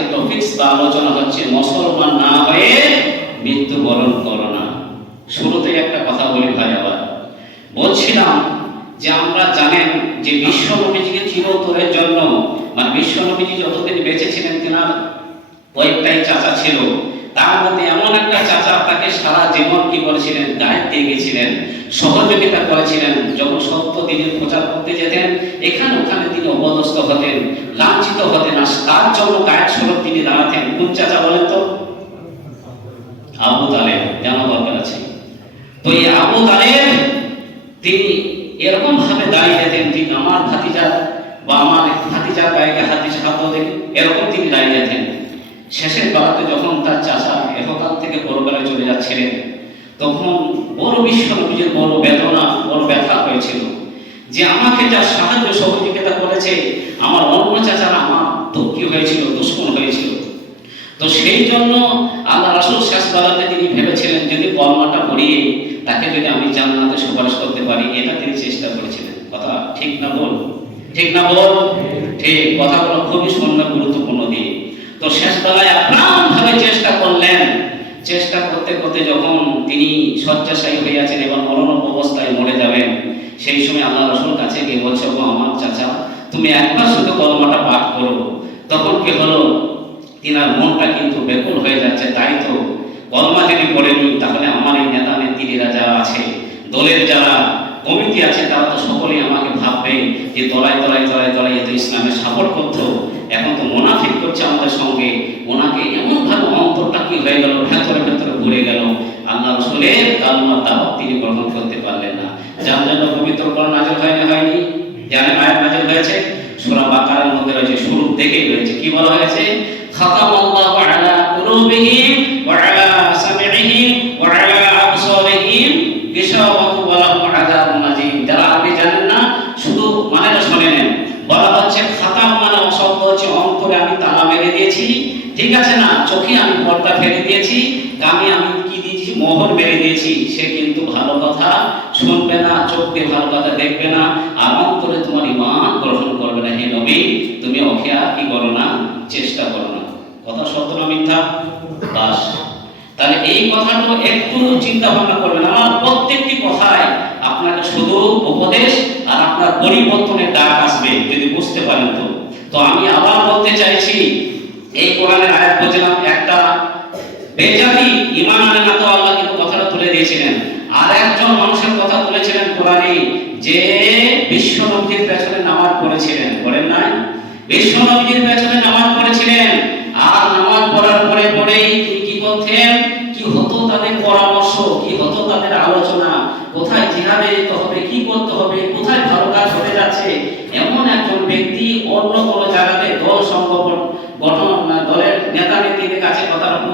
আজকে টপিক বা আলোচনা হচ্ছে, মুসলমান না হয়ে মৃত্যুবরণ করো না। শুরুতে একটা কথা বলি ভাই আবার। বলছিলাম যে আমরা জানেন যে বিশ্ব নবীজিকে চিরতরের জন্য মানে বিশ্ব নবীজি যতদিন বেঁচে ছিলেন তেনার কয়েকটাই চাচা ছিল। তার মধ্যে এমন একটা চাচা তাকে সারা জীবন কি করেছিলেন? গায়ে দিয়ে গেছিলেন, সহযোগিতা করেছিলেন, যখন সত্য দিনের প্রচার করতে যেতেন, এখানে ওখানে তিনি অপদস্থ হতেন, লাঞ্ছিত হতেন, আর তার জন্য গায়ের স্বরূপ তিনি দাঁড়াতেন। কোন চাচা বলেন তো? আবু তালেব জানা দরকার আছে। তো এই আবু তালেব, তিনি এরকম ভাবে দাঁড়িয়ে যেতেন, ঠিক আমার ভাতিজা বা আমার ভাতিজার গায়ে হাত দেন এরকম তিনি দাঁড়িয়ে যেতেন। শেষের বেলাতে যখন তার চাচা এহকাল থেকে পরকালে চলে যাচ্ছিলেন তখন বড় বিশ্ব নবীজির বড় বেদনা বড় ব্যথা হয়েছিল। যে আমাকে যা সাহায্য সহযোগিতা করেছে আমার অন্য চাচারা আমার দুঃখী হয়েছিল দুশ্মন হয়েছিল। তো সেই জন্য আল্লাহ রাসূল শেষ বেলাতে তিনি ভেবেছিলেন যদি কলমাটা পড়িয়ে তাকে যদি আমি জান্নাতে সুপারিশ করতে পারি এটা তিনি চেষ্টা করেছিলেন। কথা ঠিক না বল ঠিক না বল ঠিক। কথাগুলো খুবই সুন্দর গুরুত্বপূর্ণ দিক। তো শেষ বেলায় আপ্রাণ ভাবে চেষ্টা করলেন। চেষ্টা করতে করতে যখন তিনি শয্যাশায়ী হইয়াছেন এবং মরণ অবস্থায় মরে যাবেন, সেই সময় আল্লাহ রসুল কাছে গিয়ে বলছে ও আমার চাচা, তুমি একবার শুধু কলমাটা পাঠ করো। তখন কি হলো? তিনার মনটা কিন্তু বেকুল হয়ে যাচ্ছে। তাই তো কলমা যদি পড়েনি তাহলে আমার এই নেতা নেত্রীরা যারা আছে, দলের যারা কমিটি আছে, তারা তো সকলেই আমাকে ভাববে যে তলায় তলায় তলায় তলায় এত ইসলামের সাপোর্ট করতো এখন তো মোনাফিক করছে আমাদের সঙ্গে। ওনাকে এমন ভাবে অন্তরটা কি হয়ে গেল, ভেতরে ভেতরে ঘুরে গেল। আল্লাহ রসুলের কালমার দাওয়াত তিনি গ্রহণ করতে পারলেন না। যার জন্য পবিত্র কোরআন নাজল হয়নি হয়নি। জানেন আয়াত নাজল হয়েছে, সূরা বাকারার মধ্যে রয়েছে শুরু থেকেই রয়েছে। কি বলা হয়েছে খাতাম আল্লাহু আলা কুলুবিহিম ওয়া আলা সামিইহিম ওয়া আলা আবসারিহিম গিশাওয়াতু ওয়া লাহুম আযাবুন আযীম যারা আরবি জানেন না শুধু মানেটা শুনে নেন বলা হচ্ছে খাতাম মানে অশব্দ হচ্ছে অন্তরে আমি তালা মেরে দিয়েছি ঠিক আছে না চোখে আমি পর্দা ফেলে দিয়েছি কানে আমি কি দিয়েছি দিয়েছি, সে কিন্তু ভালো কথা শুনবে না চোখ ভালো কথা দেখবে না, আর অন্তরে তোমার ইমান গ্রহণ করবে না। হে নবী, তুমি আর কি করো না? চেষ্টা করো না। কথা সত্য না মিথ্যা? বাস। তাহলে এই কথাটা একটু চিন্তা ভাবনা করবেন। আমার প্রত্যেকটি কথায় আপনাকে শুধু উপদেশ আর আপনার পরিবর্তনের ডাক আসবে, যদি বুঝতে পারেন তো। তো আমি আবার বলতে চাইছি, এই কোরআনের আয়াত বলছিলাম একটা বেজাতি ইমান আনে না আল্লাহ কিন্তু কথাটা তুলে দিয়েছিলেন। আর একজন মানুষের কথা তুলেছিলেন কোরআনে, যে বিশ্ব পেছনে নামাজ পড়েছিলেন। পড়েন নাই? বিশ্ব পেছনে নামাজ পড়েছিলেন। আর নামাজ পড়ার পরে পরেই তিনি কি করতেন? কি হতো তাদের পরামর্শ? কি হতো তাদের আলোচনা? কোথায় জিহাদে যেতে হবে? কি করতে হবে? কোথায় ভালো কাজ হতে যাচ্ছে? এমন একজন ব্যক্তি অন্য কোনো জায়গাতে দল সংগঠন গঠন না দলের নেতা নেত্রীদের কাছে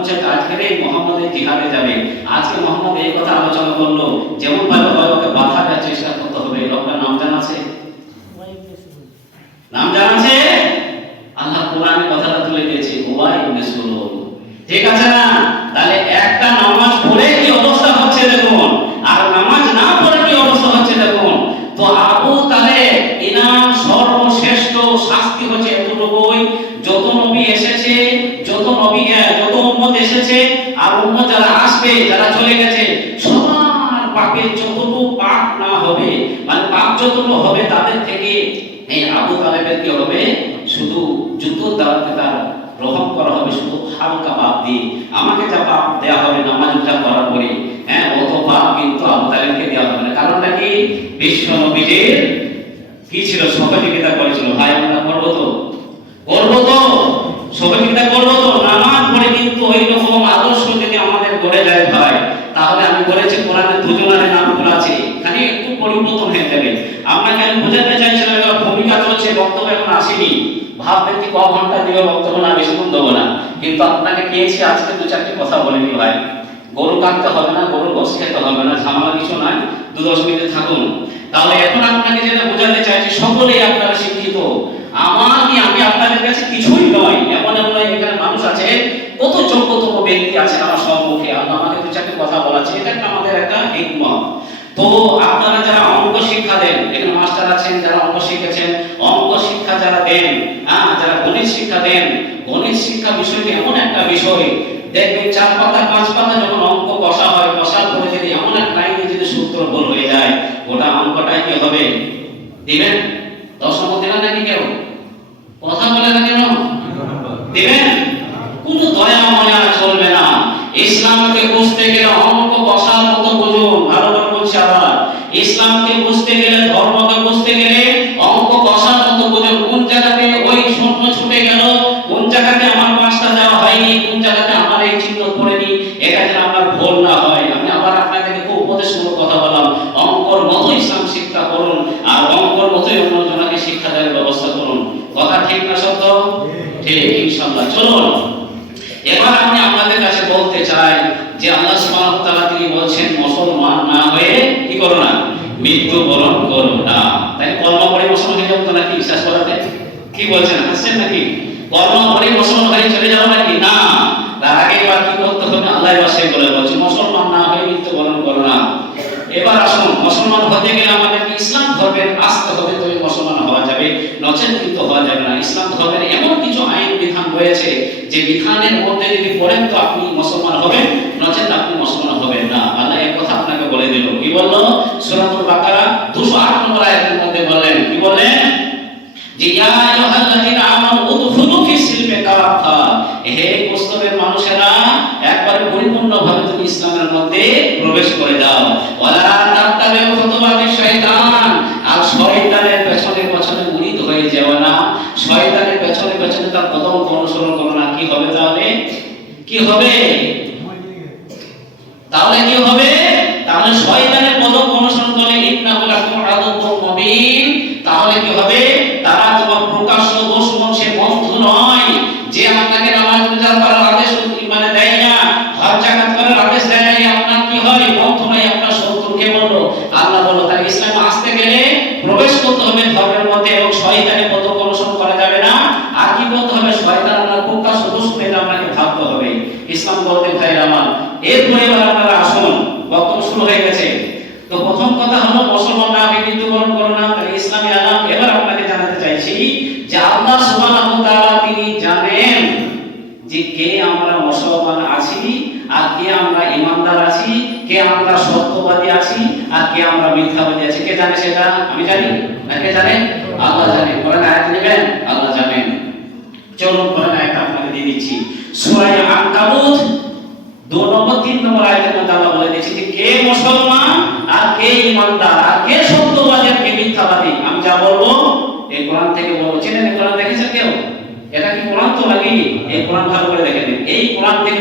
পৌঁছে আজকের মোহাম্মদের জিহাদে যাবে। আজকে মোহাম্মদ এই কথা আলোচনা করল, যেমন ভাবে বাধা দেওয়ার চেষ্টা করতে হবে। নাম জানা আছে? নাম জানা আছে? আল্লাহ কোরআনে কথাটা তুলে দিয়েছে ওয়াই ইবনে ঠিক আছে না? মানে হবে তাদের থেকে এই আবু তালেবের কি হবে? শুধু জুতোর তার গ্রহণ করা হবে, শুধু হালকা দিয়ে। আমাকে দেওয়া হবে করার পরে হ্যাঁ অত পাপ কিন্তু আবু তালেবকে দেওয়া হবে না। কারণটা কি? বিশ্ব নবীজির কি ছিল? সহযোগিতা করেছিল। ভাই, আমরা করব তো। করব তো। সহযোগিতা করব তো নামাজ পড়ে কিন্তু ওই রকম আদর্শ যদি আমাদের গড়ে যায় ভাই তাহলে আমি বলেছি কোরআনে দুজনের নামগুলো আছে এখানে একটু পরিবর্তন হয়ে যাবে আপনাকে আমি বোঝাতে চাইছিলাম এবার ভূমিকা চলছে বক্তব্য এখন আসেনি ভাববেন কি ক ঘণ্টা দিবে বক্তব্য না বেশিক্ষণ দেবো না। কিন্তু আপনাকে পেয়েছি আজকে দু চারটি কথা বলে নি ভাই। গরু কাটতে হবে না, গরুর গোস খেতে হবে না, ঝামেলা কিছু নাই। দু দশ মিনিট থাকুন। তাহলে এখন আপনাকে যেটা বোঝাতে চাইছি, সকলেই আপনারা শিক্ষিত। আমার আমি আপনাদের কাছে কিছুই নয়। এমন এমন এখানে মানুষ আছে, কত যোগ্যতম ব্যক্তি আছে আমার সম্মুখে। আমাকে দু চারটি কথা বলাচ্ছে, এটা একটা আমাদের একটা হিকমত। তো আপনারা যারা অঙ্ক শিক্ষা দেন, এখানে মাস্টার আছেন, যারা অঙ্ক শিখেছেন যারা দেন হ্যাঁ যারা গণিত শিক্ষা দেন, গণিত শিক্ষা বিষয়টি এমন একটা বিষয় দেখবে চার পাতা, পাঁচ পাতা যখন অঙ্ক কষা হয়, কষার পরে যদি এমন এক লাইনে যদি সূত্র ভুল হয়ে যায়, গোটা অঙ্কটাই কি হবে? দিবেন? দশম দিবেন নাকি কেউ? কথা বলে না কেন? দিবেন? কোনো দয়া মায়া চলবে না। ইসলামকে বুঝতে গেলে অঙ্ক কষার মতো বুঝুন যে বিধানের মধ্যে যদি পড়েন তো আপনি মুসলমান হবেন, নচেত আপনি মুসলমান হবেন না। আল্লাহ এক কথা আপনাকে বলে দিল। কি বলল? সুরাতুল বাকারা 208 নম্বর আয়াতের মধ্যে বলেন কি বলেন যে ইয়া আইয়ুহাল্লাযীনা আমানু উদখুলু ফি সিলমি কাফা। হে কুস্তবের মানুষেরা, একবার পরিপূর্ণভাবে তুমি ইসলামের মধ্যে প্রবেশ করে দাও। ওয়ালা E Romeia, জানে সেটা? আমি জানি। না কে জানে? আল্লাহ জানে। কোরআন আয়াত নেবেন আল্লাহ জানেন। চলুন কোরআন আয়াত আপনাকে দিয়ে দিচ্ছি। সূরা আনকাবুত 2 নম্বর 3 নম্বর আয়াতে কথা আল্লাহ বলে দিয়েছে যে, কে মুসলমান আর কে ইমানদার আর কে সত্যবাদী আর কে মিথ্যাবাদী? আমি যা বলব, এই কোরআন থেকে বলব। চিনেন কোরআন দেখেছেন কেউ? এটা কি কোরআন তো লাগেনি এই কোরআন ভালো করে দেখেন। এই কোরআন থেকে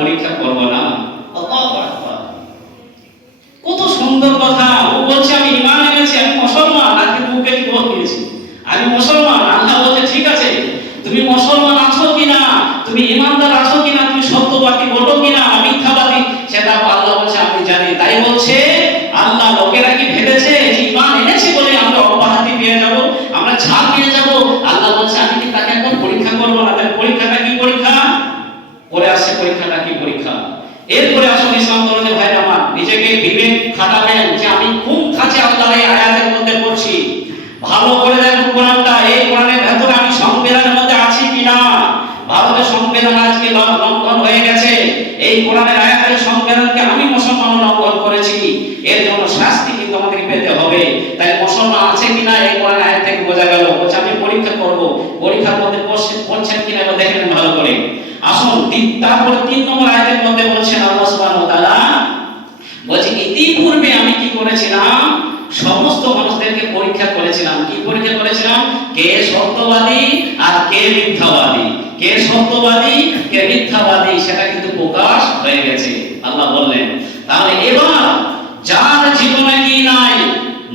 পরীক্ষা করবার পরীক্ষা করেছিলাম, কি পরীক্ষা করেছিলাম? কে সত্যবাদী আর কে মিথ্যাবাদী? কে সত্যবাদী, কে মিথ্যাবাদী, সেটা কিন্তু প্রকাশ হয়ে গেছে। আল্লাহ বললেন, তাহলে এবার যার জীবনে কি নাই?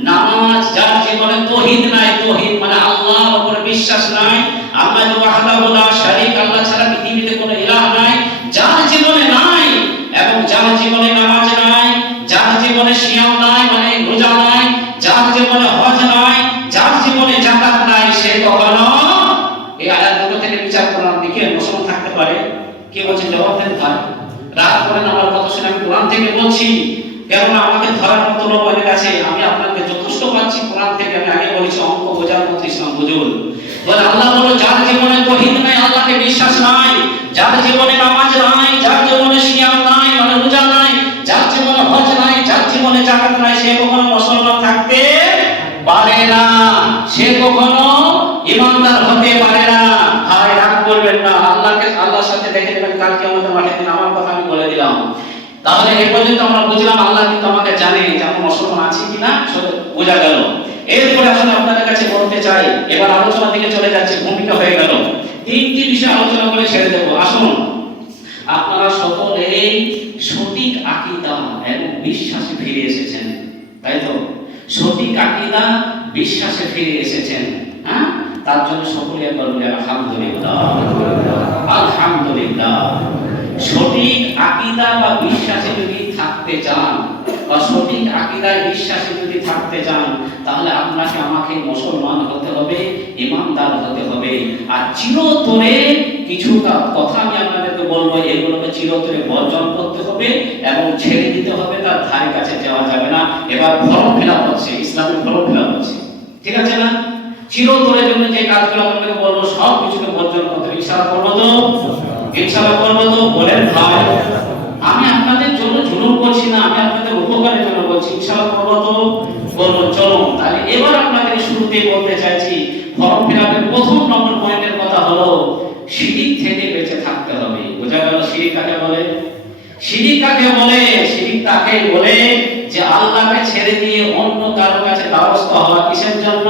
নামাজ যার জীবনে তহিদ নাই, তহিদ মানে আল্লাহর উপর বিশ্বাস নাই। আল্লাহ ওয়াহদাহু বলা শারীক, আল্লাহ ছাড়া পৃথিবীতে কোনো ইলাহ নাই। যার জীবনে নাই এবং যার জীবনে নামাজ নাই, যার জীবনে সিয়াম নাই মানে জীবনে হজ নয় যার জীবনে জাকাত নাই, সে কখনো এই আয়াত দুটো থেকে বিচার কোরআন দেখে মুসলমান থাকতে পারে। কে বলছে, জবাব দেন ভাই। রাত করে আমার কথা শুনে আমি কোরআন থেকে বলছি। কেননা আমাকে ধরার মতো লোক অনেক আমি আপনাকে যথেষ্ট পাচ্ছি। কোরআন থেকে আমি আগে বলেছি, অঙ্ক বোঝার মতো ইসলাম বুঝুন। বলে আল্লাহ বলো যার জীবনে তহিদ নাই, আল্লাহকে বিশ্বাস নাই, যার জীবনে নামাজ নাই, যার জীবনে সিয়াম নাই মানে রোজা নাই, যার জীবনে হজ নাই, যার জীবনে জাকাত নাই, সে কখনো পারে না সে কখনো ইমানদার হতে পারে না ভাই, রাগ করবেন না। আল্লাহকে, আল্লাহর সাথে দেখে নেবেন কালকে আমাদের মাঠে। দিন আমার কথা আমি বলে দিলাম। তাহলে এই পর্যন্ত আমরা বুঝলাম আল্লাহ কিন্তু আমাকে জানে যে আমি মুসলমান আছি কিনা। বোঝা গেল। এরপরে আসলে আপনাদের কাছে বলতে চাই, এবার আলোচনা দিকে চলে যাচ্ছে, ভূমিকা হয়ে গেল। তিনটি বিষয় আলোচনা করে ছেড়ে দেবো। আসুন। আপনারা সকলেই সঠিক আকীদা এবং বিশ্বাসে ফিরে এসেছেন। তাই তো? সঠিক আকীদা বিশ্বাসে ফিরে এসেছেন হ্যাঁ? তার জন্য সকলে একবার আলহামদুলিল্লাহ। আলহামদুলিল্লাহ। সঠিক আকীদা বা বিশ্বাসে যদি থাকতে চান, বা সঠিক আকীদায় বিশ্বাসে যদি থাকতে চান, তাহলে আপনাকে আমাকে মুসলমান হতে হবে, ইমানদার হতে হবে। আর চিরতরে কিছু কথা আমি আপনাদেরকে বলব, এগুলোকে চিরতরে বর্জন করতে হবে এবং ছেড়ে দিতে হবে, তার ধারে কাছে যাওয়া যাবে না। এবার ফর্ম ফিল হচ্ছে ইসলামের ফর্ম ফিল হচ্ছে। ঠিক আছে না? চিরতরের জন্য যে কাজগুলো আপনাকে বলব, সব কিছুকে বর্জন করতে ইনশাআল্লাহ করব তো? ইনশাআল্লাহ করব তো? বলেন ভাই। আমি আপনাদের জন্য জুলুম করছি না, আমি আপনাদের উপকারের জন্য বলছি ইনশাআল্লাহ করব তো? বলব চলো তাহলে এবার আপনাদের শুরুতেই বলতে চাইছি ফর্ম ফিলাপের প্রথম নম্বর পয়েন্টের কথা হলো, শিরিক থেকে বেঁচে থাকতে হবে। বোঝা গেল শিরিক কাকে বলে? শিরিক কাকে বলে? শিরিক তাকে বলে? যে আল্লাহকে ছেড়ে দিয়ে অন্য কারও কাছে দ্বারস্থ হওয়া কিসের জন্য?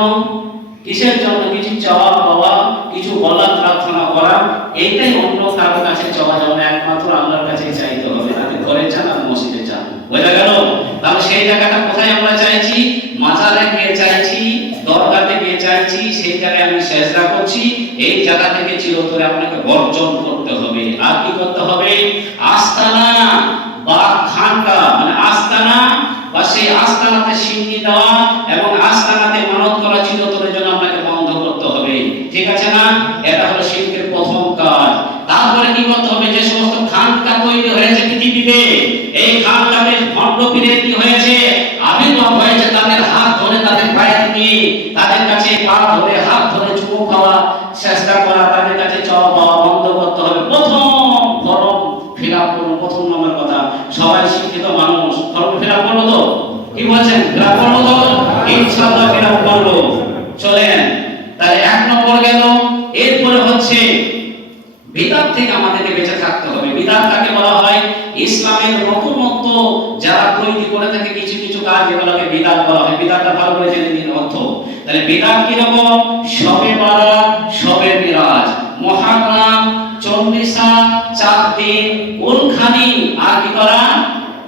কিসের জন্য? কিছু চাওয়া পাওয়া, কিছু বলা প্রার্থনা করা এইটাই অন্য কারও কাছে চাওয়া যাবে একমাত্র আল্লাহর কাছে চাইতে হবে। আপনি ঘরে চান আর মসজিদে চান বোঝা গেল? তাহলে সেই জায়গাটা কোথায় আমরা চাইছি? মাজারে গিয়ে চাইছি, দরগাতে গিয়ে চাইছি সেই জায়গায় আমি সেজদা করছি। এই জায়গা থেকে চিরতরে আপনাকে বর্জন করতে হবে। আর কি করতে হবে? আস্তানা বা খানকা মানে আস্তানা সেই আস্তানাতে সিন্নি দেওয়া এবং আস্তানাতে মানত করা চিরতরের জন্য আপনাকে বন্ধ করতে হবে ঠিক আছে না এটা হলো শিল্পের প্রথম কাজ তারপরে কি করতে হবে যে সমস্ত খানকা তৈরি হয়েছে পৃথিবীতে এই খানকাতে ভণ্ড পীরে কি হয়েছে আবির্ভাব হয়েছে তাদের হাত ধরে তাদের পায়ে নিয়ে তাদের কাছে পা ধরে হাত ধরে চুমু খাওয়া চেষ্টা করা তাদের কাছে চাওয়া পাওয়া বন্ধ করতে হবে প্রথম ফরম ফিল আপ করুন প্রথম নম্বর কথা সবাই শিক্ষিত মানুষ ফর্ম ফিল আপ করব তো কি বলছেন ফিল আপ করব তো ইনশাআল্লাহ ফিল আপ করব চলেন তাহলে এক নম্বর গেল এরপরে হচ্ছে বিদাত থেকে আমাদেরকে বেঁচে থাকতে হবে। বিদাত কাকে বলা হয় ইসলামের নতুনত্ব যারা তৈরি করে থাকে, কিছু কিছু কাজ যেগুলোকে বিদাত বলা হয়। বিদাতটা ভালো করে জেনে নিন অর্থ। তাহলে বিদাত কি রকম সবে বারাত সবে মিরাজ। মহারাম চন্ডিসা চার দিন কোনখানি? আর কি করা?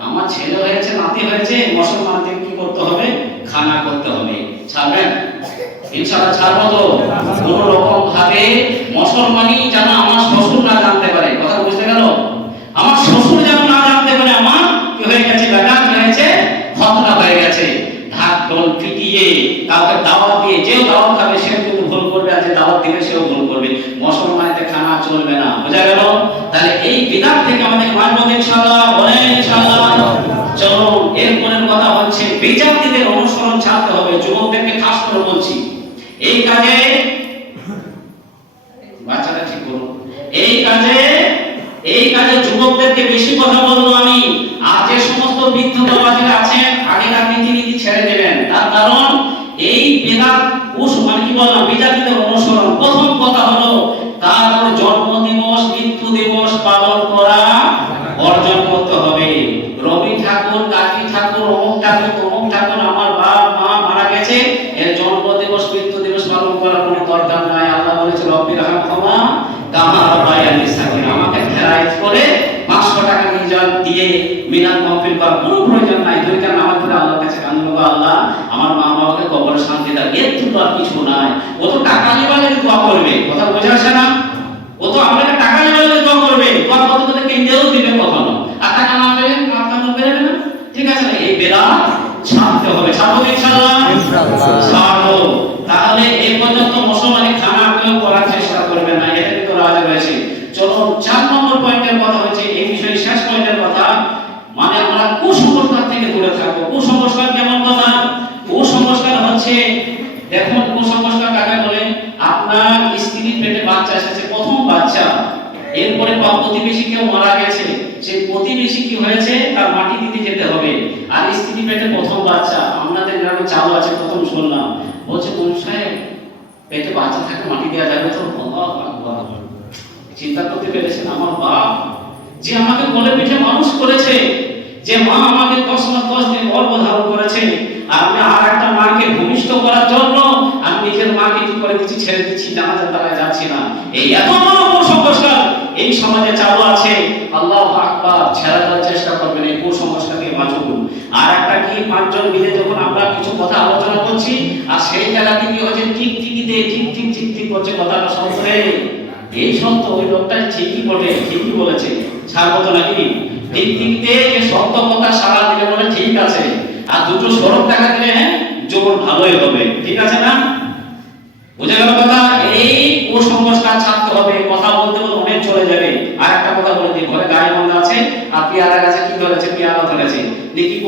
আমার ছেলে হয়েছে, নাতি হয়েছে, মুসলমানদের কি করতে হবে? খানা করতে হবে। ছাড়বেন? ইনশাআল্লাহ ছাড়বো তো কোন রকম ভাবে মুসলমানই যেন আমার শ্বশুর না জানতে পারে। কথা বুঝতে গেল? আমার শ্বশুর যেন না জানতে পারে, আমার কি হয়ে গেছে? বেটা, কি হয়েছে? খতনা হয়ে গেছে। ঢাক ঢোল পিটিয়ে কাউকে দাওয়াত দিয়ে যেও দাওয়াত খাবে, সে কিন্তু ভুল করবে আর যে দাওয়াত দিবে, সেও ভুল করবে। মুসলমানদের খানা চলবে না। বোঝা গেল? তাহলে এই বিধান থেকে আমাদের মানব ইনশাআল্লাহ, বলেন ইনশাআল্লাহ। চলো এরপরের কথা হচ্ছে, বিজাতিদের অনুসরণ ছাড়তে হবে। যুবকদেরকে খাস করে বলছি। এই কাজে বাচ্চাটা ঠিক করুন। এই কাজে এই কাজে যুবকদেরকে বেশি কথা বলব আমি। আর যে সমস্ত বৃদ্ধবাদীরা আছেন, আগেকার রীতিনীতি ছেড়ে দেবেন মিলাদ মাহফিল করার কোনো প্রয়োজন নাই। দুই কারণ আমার ধরে আল্লাহর কাছে কান দেবো আল্লাহ আমার মা বাবাকে কবরে শান্তি দাও। এর তো আর কিছু নাই। ও তো টাকা নিবার লেগে দোয়া করবে। কথা বোঝা আসে না? ও তো আপনাকে টাকা নিবার লেগে দোয়া করবে। দোয়া কত কত কেন্দ্রেও দিবে কখনো? আর টাকা না পেলে আপনার বেরোবে না? ঠিক আছে না? এই বেলা ছাড়তে হবে। ছাড়বো ইনশাআল্লাহ। ছাড়বো। তাহলে এই পর্যন্ত মুসলমানি খানা কেউ করার চেষ্টা করবে না এটা কিন্তু রাজ রয়েছে চলো চার নম্বর পয়েন্টের আপনার স্ত্রীর পেটে বাচ্চা এসেছে প্রথম বাচ্চা এরপরে বা প্রতিবেশী কেউ মারা গেছে সেই প্রতিবেশী কি হয়েছে তার মাটি দিতে যেতে হবে স্ত্রী পেটে প্রথম বাচ্চা আপনাদের গ্রামে চালু আছে, প্রথম শুনলাম। বলছে, কোন সাহেব পেটে বাচ্চা থাকে, মাটি দেওয়া যাবে তো? চিন্তা করতে পেরেছেন আমার বাপ, যে আমাকে কোলে পিঠে মানুষ করেছে, যে মা আমাকে দশ মাস দশ দিন গর্ভ ধারণ করেছে, আর আমি আর একটা মাকে ভূমিষ্ঠ করার জন্য আমি নিজের মাকে কি করে দিচ্ছি, ছেড়ে দিচ্ছি জানাজা তারা যাচ্ছি না। এই এত কুসংস্কার এই সমাজে চালু আছে। আল্লাহ আকবার, ছেড়ে দেওয়ার চেষ্টা করবেন, এই কুসংস্কার আর একটা কি, পাঁচজন মিলে যখন আমরা কিছু কথা আলোচনা করছি, আর সেই জায়গাতে কি হচ্ছে টিক টিকিতে টিক টিক টিক টিক করছে কথাটা এই সত্য ওই লোকটা ঠিকই বলে, ঠিকই বলেছে। নাকি? ঠিক ঠিকতে সত্য কথা সারা দিলে বলে, ঠিক আছে। আর দুটো সড়ক দেখা দিলে হ্যাঁ জোর ভালোই হবে। ঠিক আছে না? গেল কথা? এই কুসংস্কার ছাড়তে হবে, কথা বলতে বলতে অনেক চলে যাবে আর একটা কথা বলে দিই ঘরে গায়ে বন্ধ আছে আর পেয়ারা গাছে কি ধরেছে পেয়ারা দিয়ে কি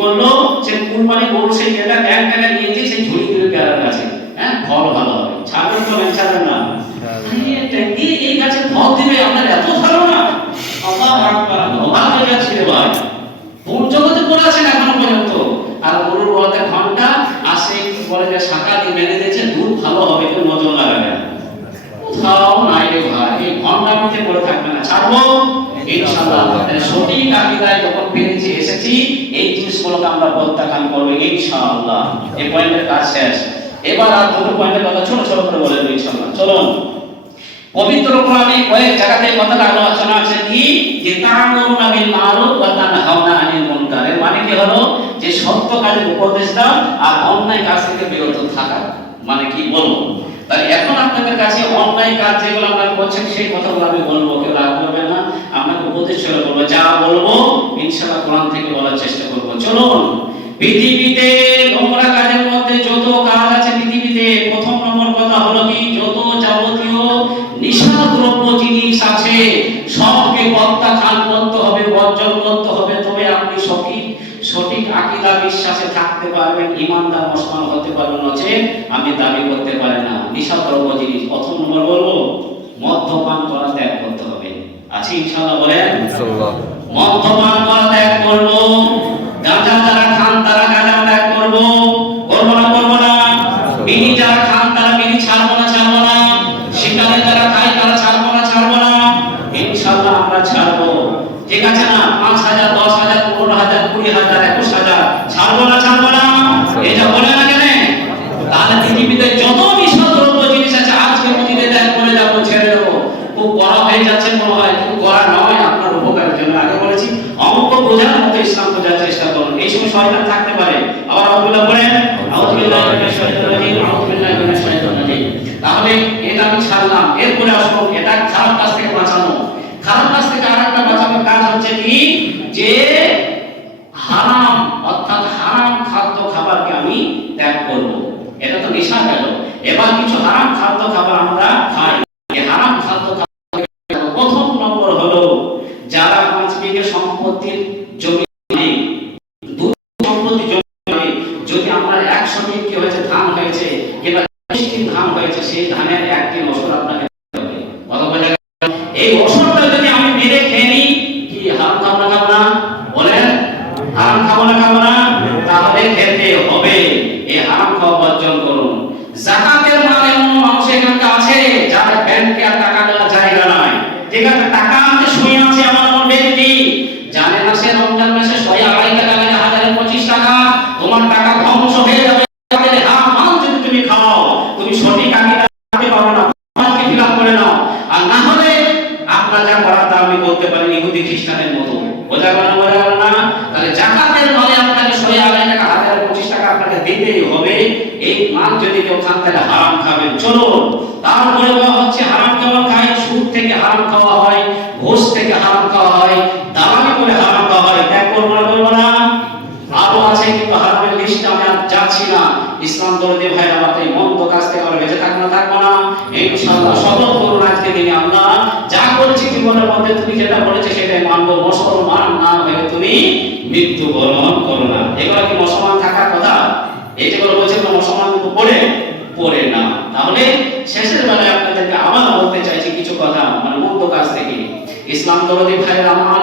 সে কুরবানি গরু সেই যেটা এক টাকা নিয়েছে, সেই ঝুড়ি দিল পেয়ারা গাছে। হ্যাঁ? ফল ভালো হবে। ছাড়বেন তো না। এই গাছে ফল দিবে? আপনার এত আল্লাহ আকবার হয়ে যাচ্ছে রে ভাই। জগতে পড়ে আছেন এখনও পর্যন্ত। আর গরুর ঘণ্টা আর সেই বলে যে শাখা দিয়ে বেঁধে দিয়েছে, দুধ ভালো হবে কেউ নজর না। কোথাও নাই রে ভাই। এই ঘণ্টার মধ্যে পড়ে থাকবে না। ছাড়বো? ইনশাআল্লাহ। সঠিক আকিদায় যখন পেরেছি, এসেছি। এই জিনিসগুলোকে আমরা প্রত্যাখ্যান করব, ইনশাআল্লাহ। এই পয়েন্টের কাজ শেষ। এবার আর দুটো পয়েন্টের কথা ছোট ছোট করে বলে ইনশাআল্লাহ। চলুন। পবিত্র কোরআনে কয়েক জায়গাতে আলোচনা আছে কি? যে বিল মারুফ ওয়া তানহাউনা আনিল মুনকার। এর মানে কি হলো? যে সত্য কাজের উপদেশ দাও আর অন্যায় কাজ থেকে বিরত থাকা। মানে কি বলব? তাই এখন আপনাদের কাছে অন্যায় কাজ যেগুলো আপনারা করছেন, সেই কথাগুলো আমি বলব। কেউ রাগ করবেন আপনাকে উপদেশ চলে বলব, যা বলব ইনশাআল্লাহ কোরআন থেকে বলার চেষ্টা করব। চলুন, পৃথিবীতে নোংরা কাজের মধ্যে যত কাজ আছে পৃথিবীতে, প্রথম নম্বর কথা হলো কি? যত যাবতীয় নিশাদ্রব্য জিনিস আছে, সবকে প্রত্যাখ্যান করতে হবে, বর্জন করতে হবে, তবে আপনি সঠিক সঠিক আকীদা বিশ্বাসে থাকতে পারবেন, ইমানদার, মুসলমান হতে পারবেন নচেত আমি দাবি করতে পারি না। নিশাদ্রব্য জিনিস, প্রথম নম্বর বলব, মদ্যপান করতে আছে ইনশাআল্লাহ বলেন। ইনশাআল্লাহ। মদ্যপান করা ত্যাগ করব গাঁজা যারা খান তারা গাঁজা ত্যাগ করব করব না করব না বিড়ি যারা খান তারা বিড়ি ছাড়বো না ছাড়বো না শিকারে যারা খায় তারা ছাড়বো না ছাড়বো না ইনশাল্লাহ আমরা ছাড়বো ঠিক আছে না পাঁচ হাজার দশ হাজার পনেরো হাজার কুড়ি হাজার একুশ হাজার ছাড়বো না ছাড়বো না এটা বলে না কেন তাহলে পৃথিবীতে যত নিঃসদ্রব্য জিনিস আছে আজকে মসজিদে ত্যাগ করে যাব ছেড়ে দেবো খুব করা হয়ে যাচ্ছে মনে হয় কিন্তু করা নয় আপনার উপকারের জন্য আগে বলেছি অঙ্ক বোঝার মতো ইসলাম বোঝার চেষ্টা করুন এই সময় শয়তান থাকতে পারে আবার আউযুবিল্লাহ বলেন আউযুবিল্লাহি মিনাশ শাইতানির রাজিম আউযুবিল্লাহি মিনাশ শাইতানির রাজিম তাহলে এটা আমি ছাড়লাম এরপরে আসব এটা খারাপ কাজ থেকে বাঁচানো খারাপ কাজ থেকে আরেকটা বাঁচানোর কাজ হচ্ছে কি যে হারাম অর্থাৎ হারাম খাদ্য খাবারকে আমি ত্যাগ করব এটা তো নেশা গেল এবার কিছু হারাম খাদ্য খাবার আমরা খাই এই হারাম খাদ্য খাবার প্রথম নম্বর হলো যারা পাঁচ বিঘে সম্পত্তির জমি মালিক, দুই সম্পত্তি জমি মালিক, যদি আমরা একশো দিন কি হয়েছে ধান হয়েছে কিংবা বিশ দিন ধান হয়েছে সেই ধানের একদিন ওষুধ আপনাকে দিতে হবে। কথা বোঝা গেল? এই ওষুধটা যদি আমি মেরে খেয়ে নিই কি হারাম খাব না খাব না বলেন হারাম খাব না খাব না তাহলে খেতে হবে এই হারাম খাওয়া বর্জন করুন জাকাতের মাল এমন মানুষ এখানটা আছে যার ব্যাংকে আর টাকা দেওয়ার জায়গা নাই ঠিক আছে টাকা আছে শুয়ে আছে আমার এমন ব্যক্তি জানে না সে রমজান মাসে সবাই আড়াই টাকা গেলে হাজারে পঁচিশ টাকা তোমার টাকা ধ্বংস হয়ে যাবে তাহলে হারাম মাল যদি তুমি খাও তুমি সঠিক আগে রাখতে পারো না মালকে ফিল করে নাও আর না হলে আপনার যা করার তা আমি করতে পারি ইহুদি খ্রিস্টানের মতো বোঝা গেল না বোঝা গেল না তাহলে জাকাতের মালে আপনাকে ছয় আড়াই টাকা হাজার পঁচিশ টাকা আপনাকে দিতেই হবে এই মাল যদি কেউ খান তাহলে হারাম খাবেন চলো তারপরে বলা হচ্ছে হারাম খাওয়া খায় সুদ থেকে হারাম খাওয়া হয় ঘুষ থেকে হারাম খাওয়া হয় দালালি করে হারাম খাওয়া হয় ত্যাগ করব না করব না আরও আছে কিন্তু হারামের লিস্টে আমি আর যাচ্ছি না ইসলাম দরদি ভাই আমার এই মন্দ কাজ থেকে আমরা বেঁচে থাকব না থাকব না ইনশাআল্লাহ শপথ করুন আজকে দিনে আমরা যা করছি জীবনের মধ্যে তুমি যেটা বলেছে সেটাই মানবো মুসলমান না হয়ে তুমি মৃত্যু বরণ করো না। এগুলো কি মুসলমান থাকার কথা? এই যেগুলো বলছে মুসলমান পড়ে পড়ে না। তাহলে শেষের বেলায় আপনাদেরকে আবার বলতে চাইছি কিছু কথা মানে মন্দ কাজ থেকে। ইসলাম দরদি ভাইয়ের আমার,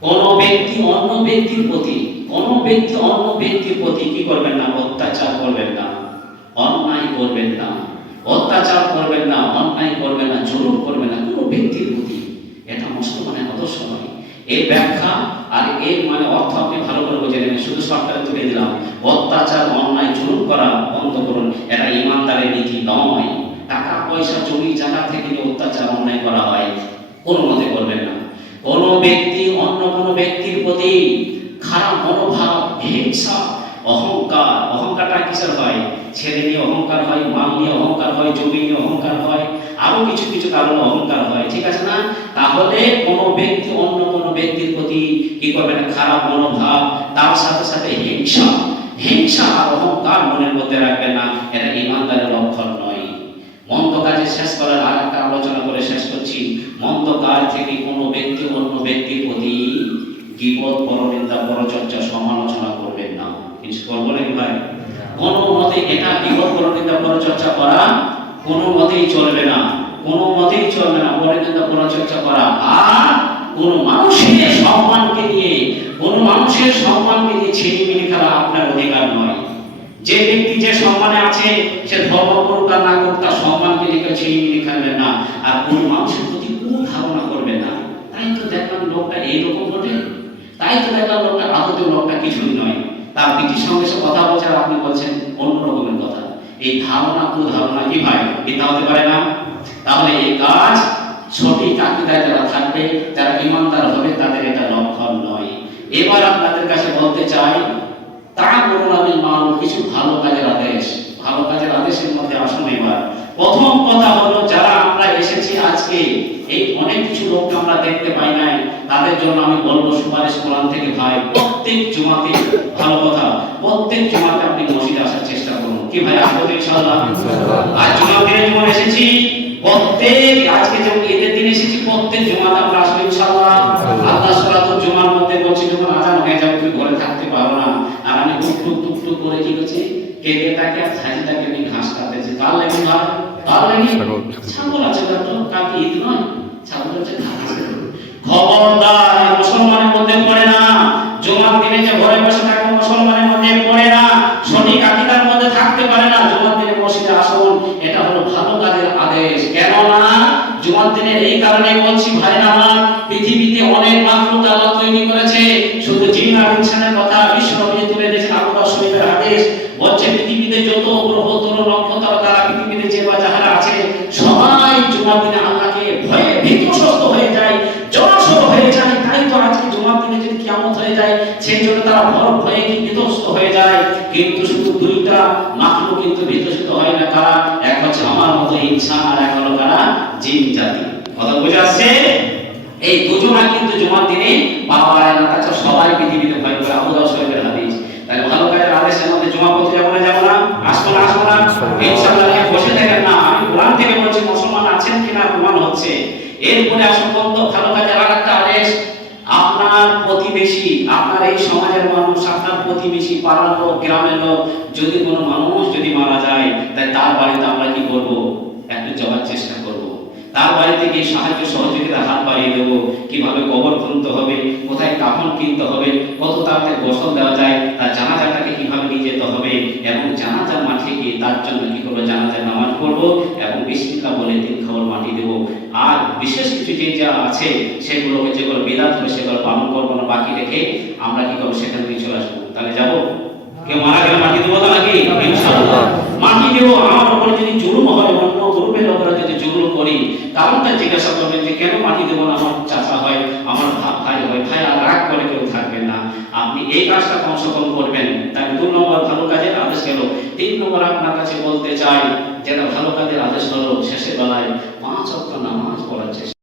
কোন ব্যক্তি অন্য ব্যক্তির প্রতি, কোন ব্যক্তি অন্য ব্যক্তির প্রতি কি করবেন না? অত্যাচার করবেন না। অন্যায় করবেন না। অত্যাচার করবেন না, অন্যায় করবেন না, জুলুম করবেন না, কোনো ব্যক্তির প্রতি। এটা মুসলমানের আদর্শ নয়। এই ব্যাখ্যা আর এর মানে অর্থ আপনি ভালো করে বুঝে নেবেন। শুধু সরকারে তুলে দিলাম। অত্যাচার, অন্যায়, জুলুম করা বন্ধ করুন। এটা ইমানদারের নীতি নয় টাকা, পয়সা, জমি, জায়গা থেকে অত্যাচার, অন্যায় করা হয়। কোনো মতে করবেন না। কোন ব্যক্তি, অন্য কোন ব্যক্তির প্রতি খারাপ মনোভাব, হিংসা, অহংকার, অহংকারটা কিসের হয়? ছেলে নিয়ে অহংকার হয়, মা নিয়ে অহংকার হয়, জমি নিয়ে অহংকার হয়, আরও কিছু কিছু কারণে অহংকার হয়। ঠিক আছে না? তাহলে কোনো ব্যক্তি অন্য ব্যক্তির প্রতি কি করবে না? খারাপ মনোভাব, তার সাথে সাথে হিংসা। হিংসা আর অহংকার মনের মধ্যে রাখবে না এটা ইমানদারের লক্ষণ নয়। মন্দ কাজে শেষ করার আর একটা আলোচনা করে শেষ করছি। মন্দ কাজ থেকে কোনো ব্যক্তি অন্য ব্যক্তির প্রতি গিবত পরনিন্দা, পরচর্চা, সমালোচনা করবেন না। কিছু করব নাকি ভাই? কোনো মতে এটা গিবত পরনিন্দা, পরচর্চা করা কোনো মতেই চলবে না। কোনো মতেই চলবে না, পরনিন্দা, পরচর্চা করা। আর কোন মানুষের সম্মানকে নিয়ে, কোন মানুষের সম্মানকে নিয়ে ছিনিমিনি খেলা আপনার অধিকার নয়। যে ব্যক্তি যে সম্মানে আছে, সে ধর্ম করুক আর না করুক, তার সম্মানকে নিয়ে ছিনিমিনি খেলবেন না। আর কোন মানুষের প্রতি কোন ধারণা করবেন না। তাই তো দেখলাম লোকটা এইরকম বটে। তাই তো দেখলাম লোকটা আদতে লোকটা কিছুই নয়। তার পিঠির সঙ্গে সে কথা বলছে আর আপনি বলছেন অন্য রকমের কথা। এই ধারণা কু ধারণা কি ভাই? এটা হতে পারে না? তাহলে এই কাজ সঠিক আকিদায় যারা থাকবে যারা ইমানদার হবে তাদের এটা লক্ষণ নয়। এবার আপনাদের কাছে বলতে চাই তা কিছু ভালো কাজের আদেশ ভালো কাজের আদেশের মধ্যে আসুন এবার। প্রথম কথা হলো যারা আমরা এসেছি আজকে এই অনেক কিছু লোককে আমরা দেখতে পাই নাই তাদের জন্য আমি বলব সুপারিশ কোরআন থেকে ভাই প্রত্যেক জুমাতে ভালো কথা প্রত্যেক জুমাতে আপনি মসজিদে আসার চেষ্টা করুন। কি ভাই আসব ইনশাআল্লাহ? যেমন এসেছি প্রত্যেক আজকে দিন এসেছি প্রত্যেক আমরা আসব ইনশাআল্লাহ। আল্লাহ জুমার মধ্যে বলছি যখন আজান হয়ে যাবে তুমি ঘরে থাকতে পারো না। আর আমি টুক টুক টুক টুক করে কি করছি কেকে তাকে আর ছাজিটাকে নিয়ে ঘাস কাটতেছি কার লেগে ঘর লেগে ছাগল আছে তো কাকে ঈদ নয়। ছাগল ঘাস খবরদার, মুসলমানের মধ্যে পড়ে না। দিনে যে ঘরে বসে মুসলমানের মধ্যে পড়ে না সঠিক আকিদার মধ্যে থাকতে পারে না জুমার দিনে মসজিদে আসুন এটা হলো ভালো কাজের আদেশ কেন না দিনে এই কারণে বলছি ভাই আমার, পৃথিবীতে অনেক মাখলুক আল্লাহ তৈরি করেছে। শুধু জিন আর ইনসানের কথা বিশ্ব তুলে দিয়েছেন আবু দাউদ শরীফের হাদিস। বলছে, পৃথিবীতে যত গ্রহ তরু নক্ষত্র তারা পৃথিবীতে যে বা যাহারা আছে, সবাই জুমার দিনে আল্লাহকে ভয়ে ভীতসস্ত হয়ে যায় জড়সড় হয়ে যায়। তাই তো আজকে জুমার দিনে যদি কিয়ামত হয়ে যায়, সেই জন্য তারা ভয় ভয়ে বিধ্বস্ত হয়ে যায়। কিন্তু শুধু দুইটা মাখলুক কিন্তু বিধ্বস্ত হয় না তারা এক হচ্ছে আমার মতো ইনসান আর এক হলো কারা? জিন জাতি। কথা বুঝে আসছে? এই দুজনা কিন্তু জুমার দিনে বাবা না তাছাড়া সবাই পৃথিবীতে ভয় করে আবু দাউদ শরীফের হাদিস। তাহলে ভালো কাজের আদেশের মধ্যে জমা পড়তে যাব না যাব না? আসব না আসব না? ইনশাআল্লাহ বসে থাকেন না। আমি কোরআন থেকে বলছি মুসলমান আছেন কিনা প্রমাণ হচ্ছে। এরপরে বন্ধু ভালো কাজের আর একটা আদেশ। আপনার প্রতিবেশী আপনার এই সমাজের মানুষ আপনার প্রতিবেশী পাড়ার লোক গ্রামের লোক যদি কোনো মানুষ যদি মারা যায় তাই তার বাড়িতে আমরা কি করব? একটু যাওয়ার চেষ্টা করব। তার বাড়িতে গিয়ে সাহায্য সহযোগিতা হাত বাড়িয়ে দেবো। কীভাবে কবর খুলতে হবে? কোথায় কাফন কিনতে হবে? কত তাড়াতাড়ি গোসল দেওয়া যায়? তার জানাজাটাকে কীভাবে নিয়ে যেতে হবে? এবং জানাজার মাঠে গিয়ে তার জন্য কি করব? জানাজার নামাজ পড়ব এবং বিসমিল্লাহ বলে তিন খবর মাটি দেবো। আর বিশেষ কিছু যে যা আছে সেগুলোকে যেগুলো বিদাত হবে সেগুলো পালন করব না, বাকি রেখে আমরা কি করব? সেখান থেকে চলে আসব। তাহলে যাব? কেউ মারা গেলে মাটি দেবো তো নাকি? ইনশাআল্লাহ। মাটি দেবো আমার উপরে যদি জুলুম হয়, অন্য গ্রুপের লোকেরা যদি জুলুম করি, কারণটা জিজ্ঞাসা করবেন যে কেন মাটি দেবো না আমার চাচা হয়, আমার ভাই হয়, ভাই আর রাগ করে কেউ থাকবেন না। আপনি এই কাজটা কমসে কম করবেন। তাই দু নম্বর ভালো কাজের আদেশ গেল তিন নম্বর আপনার কাছে বলতে চাই যেটা ভালো কাজের আদেশ হলো শেষের বেলায় পাঁচ অক্ট নামাজ পড়ার চেষ্টা